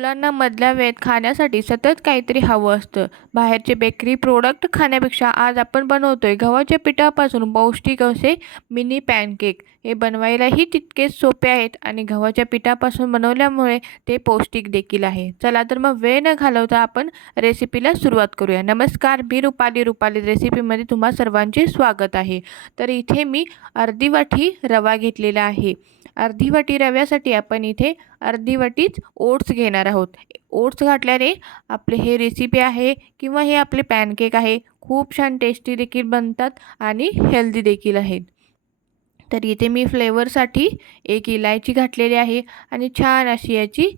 मुलांना मधल्या वेळेत खाण्यासाठी सतत काहीतरी हवं असतं. बाहेरचे बेकरी प्रोडक्ट खाण्यापेक्षा आज आपण बनवतोय गव्हाच्या पिठापासून पौष्टिक असे मिनी पॅनकेक. हे बनवायलाही तितकेच सोपे आहेत आणि गव्हाच्या पिठापासून बनवल्यामुळे ते पौष्टिक देखील आहे. चला तर मग वेळ न घालवता आपण रेसिपीला सुरुवात करूया. नमस्कार, मी रुपाली. रुपाली रेसिपीमध्ये तुम्हा सर्वांचे स्वागत आहे. तर इथे मी अर्धी वाटी रवा घेतलेला आहे. अर्धी वाटी रव्यासाठी आपण इथे अर्धी वाटीच ओट्स घेणार आहोत. ओट्स घातल्याने आपले हे रेसिपी आहे किंवा हे आपले पॅनकेक आहे खूप छान टेस्टी देखील बनतात आणि हेल्दी देखील आहेत. तर इथे मी फ्लेवरसाठी एक इलायची घातलेली आहे आणि छान अशी याची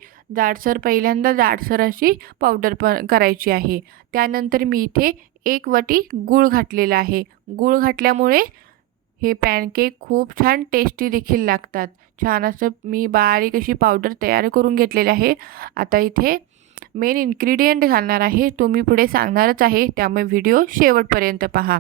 पहिल्यांदा जाडसर अशी पावडर पण करायची आहे. त्यानंतर मी इथे 1 वाटी गूळ घातलेला आहे. गूळ घातल्यामुळे हे पॅनकेक खूप छान टेस्टी देखील लागतात. छान असं मी बारीक अशी पावडर तयार करून घेतलेली आहे. आता इथे मेन इन्ग्रीडियंट घालणार आहे, तो मी पुढे सांगणारच आहे, त्यामुळे व्हिडिओ शेवटपर्यंत पहा.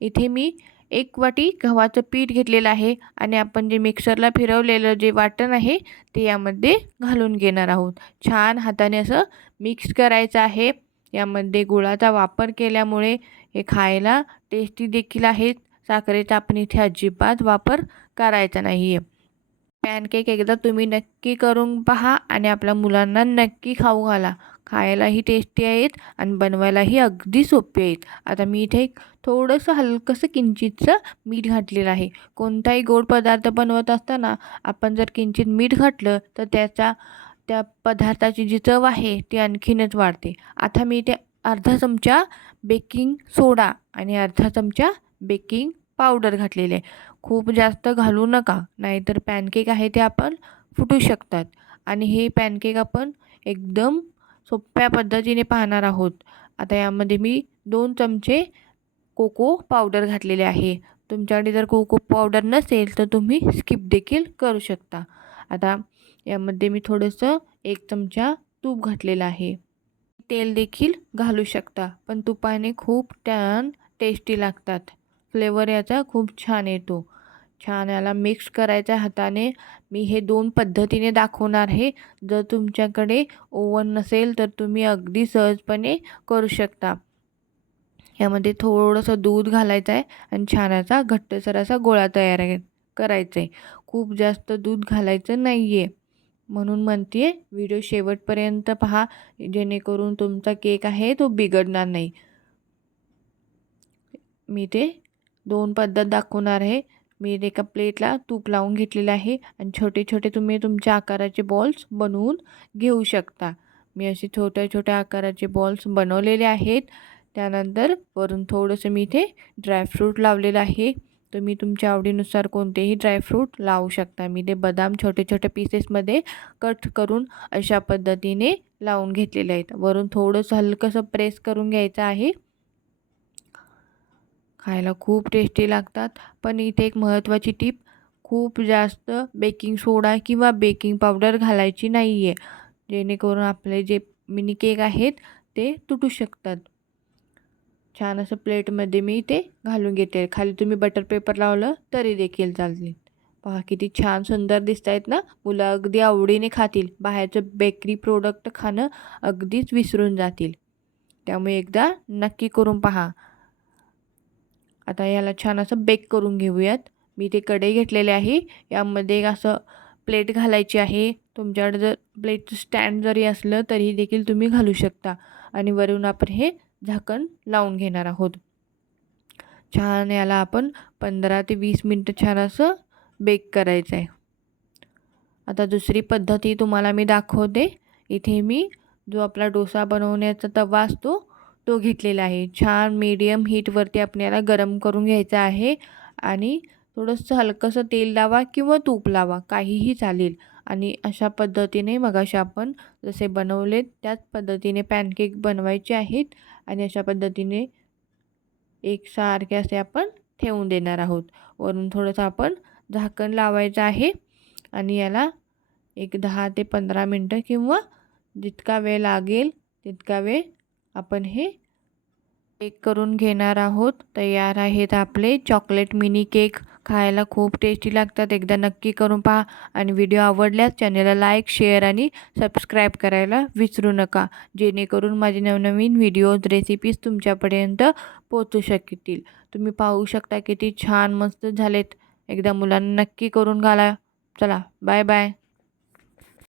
इथे मी 1 वाटी गव्हाचं पीठ घेतलेलं आहे आणि आपण जे मिक्सरला फिरवलेलं जे वाटण आहे ते यामध्ये घालून घेणार आहोत. छान हाताने असं मिक्स करायचं आहे. यामध्ये गुळाचा वापर केल्यामुळे हे खायला टेस्टी देखील आहेत. साखरेचा आपण इथे अजिबात वापर करायचा नाही आहे. पॅनकेक एकदा तुम्ही नक्की करून पहा आणि आपल्या मुलांना नक्की खाऊ घाला. खायलाही टेस्टी आहेत आणि बनवायलाही अगदी सोपे आहेत. आता मी इथे थोडंसं हलकंसं किंचितचं मीठ घातलेलं आहे. कोणताही गोड पदार्थ बनवत असताना आपण जर किंचित मीठ घातलं तर त्या पदार्थाची जी चव आहे ती आणखीनच वाढते. आता मी इथे अर्धा चमचा बेकिंग सोडा आणि अर्धा चमचा बेकिंग पावडर घातलेले आहे. खूप जास्त घालू नका, नाहीतर पॅनकेक आहे ते आपण फुटू शकतात. आणि हे पॅनकेक आपण एकदम सोप्या पद्धतीने पाहणार आहोत. आता यामध्ये मी 2 चमचे कोको पावडर घातलेले आहे. तुमच्याकडे जर कोको पावडर नसेल तर तुम्ही स्किप देखील करू शकता. आता यामध्ये मी थोडंसं 1 चमचा तूप घातलेलं आहे. तेल देखील घालू शकता, पण तुपाने खूप छान टेस्टी लागतात. फ्लेवर याचा खूप छान येतो. छान याला मिक्स करायचा हाताने. मी हे 2 पद्धतीने दाखवणार आहे. जर तुमच्याकडे ओव्हन नसेल तर तुम्ही अगदी सहजपणे करू शकता. यामध्ये थोडंसं दूध घालायचं आहे आणि छान याचा घट्टसर असा गोळा तयार करायचा आहे. खूप जास्त दूध घालायचं नाही आहे. म्हणून म्हणते आहे व्हिडिओ शेवटपर्यंत पहा, जेणेकरून तुमचा केक आहे तो बिघडणार नाही. मी ते 2 पद्धत दाखवणार आहे. मी एका प्लेटला तूप लावून घेतलेलं आहे आणि छोटे छोटे तुम्ही तुमच्या आकाराचे बॉल्स बनवून घेऊ शकता. मी असे छोट्या छोट्या आकाराचे बॉल्स बनवलेले आहेत. त्यानंतर वरून थोडंसं मी इथे ड्रायफ्रूट लावलेलं आहे. तुम्ही तुमच्या आवडीनुसार कोणतेही ड्रायफ्रूट लावू शकता. मी ते बदाम छोटे छोटे पीसेसमध्ये कट करून अशा पद्धतीने लावून घेतलेले आहेत. वरून थोडंसं हलकंसं प्रेस करून घ्यायचं आहे. खायला खूप टेस्टी लागतात. पण इथे एक महत्त्वाची टीप, खूप जास्त बेकिंग सोडा किंवा बेकिंग पावडर घालायची नाही आहे, जेणेकरून आपले जे मिनी केक आहेत ते तुटू शकतात. छान असं प्लेटमध्ये मी ते घालून घेते. खाली तुम्ही बटर पेपर लावलं तरी देखील चालेल. पहा किती छान सुंदर दिसत आहेत ना. मुलं अगदी आवडीने खातील. बाहेरचं बेकरी प्रोडक्ट खाणं अगदीच विसरून जातील. त्यामुळे एकदा नक्की करून पहा. आता याला छान असं बेक करून घेऊयात. मी ते कढई घेतलेले आहे. यामध्ये असं प्लेट घालायची आहे. तुमच्याकडे जर प्लेटचं स्टँड जरी असलं तरी देखील तुम्ही घालू शकता. आणि वरून आपण हे झाकण लावून घेणार आहोत. छान याला आपण 15 ते 20 मिनटं छान असं बेक करायचं आहे. आता दुसरी पद्धती तुम्हाला मी दाखवते. इथे मी जो आपला डोसा बनवण्याचा तवा असतो तो घेतलेला आहे. छान मीडियम हीटवरती आपल्याला गरम करून घ्यायचा आहे आणि थोडंसं हलकंसं तेल लावा किंवा तूप लावा, काहीही चालेल. आणि अशा पद्धतीने मगाशी आपण जसे बनवलेत त्याच पद्धतीने पॅनकेक बनवायचे आहेत आणि अशा पद्धतीने एकसारखे असे आपण ठेवून देणार आहोत. वरून थोडंसं आपण झाकण लावायचं आहे आणि याला एक 10 ते 15 मिनटं किंवा जितका वेळ लागेल तितका वेळ आपण हे केक करून घेणार आहोत. तयार आहेत आपले चॉकलेट मिनी केक. खायला खूप टेस्टी लागतात. एकदा नक्की करून पहा आणि व्हिडिओ आवडल्यास चॅनलला लाईक, शेअर आणि सबस्क्राईब करायला विसरू नका, जेणेकरून माझे नवनवीन व्हिडिओज, रेसिपीज तुमच्यापर्यंत पोहोचू शकतील. तुम्ही पाहू शकता किती छान मस्त झालेत. एकदा मुलांना नक्की करून घाला. चला, बाय बाय.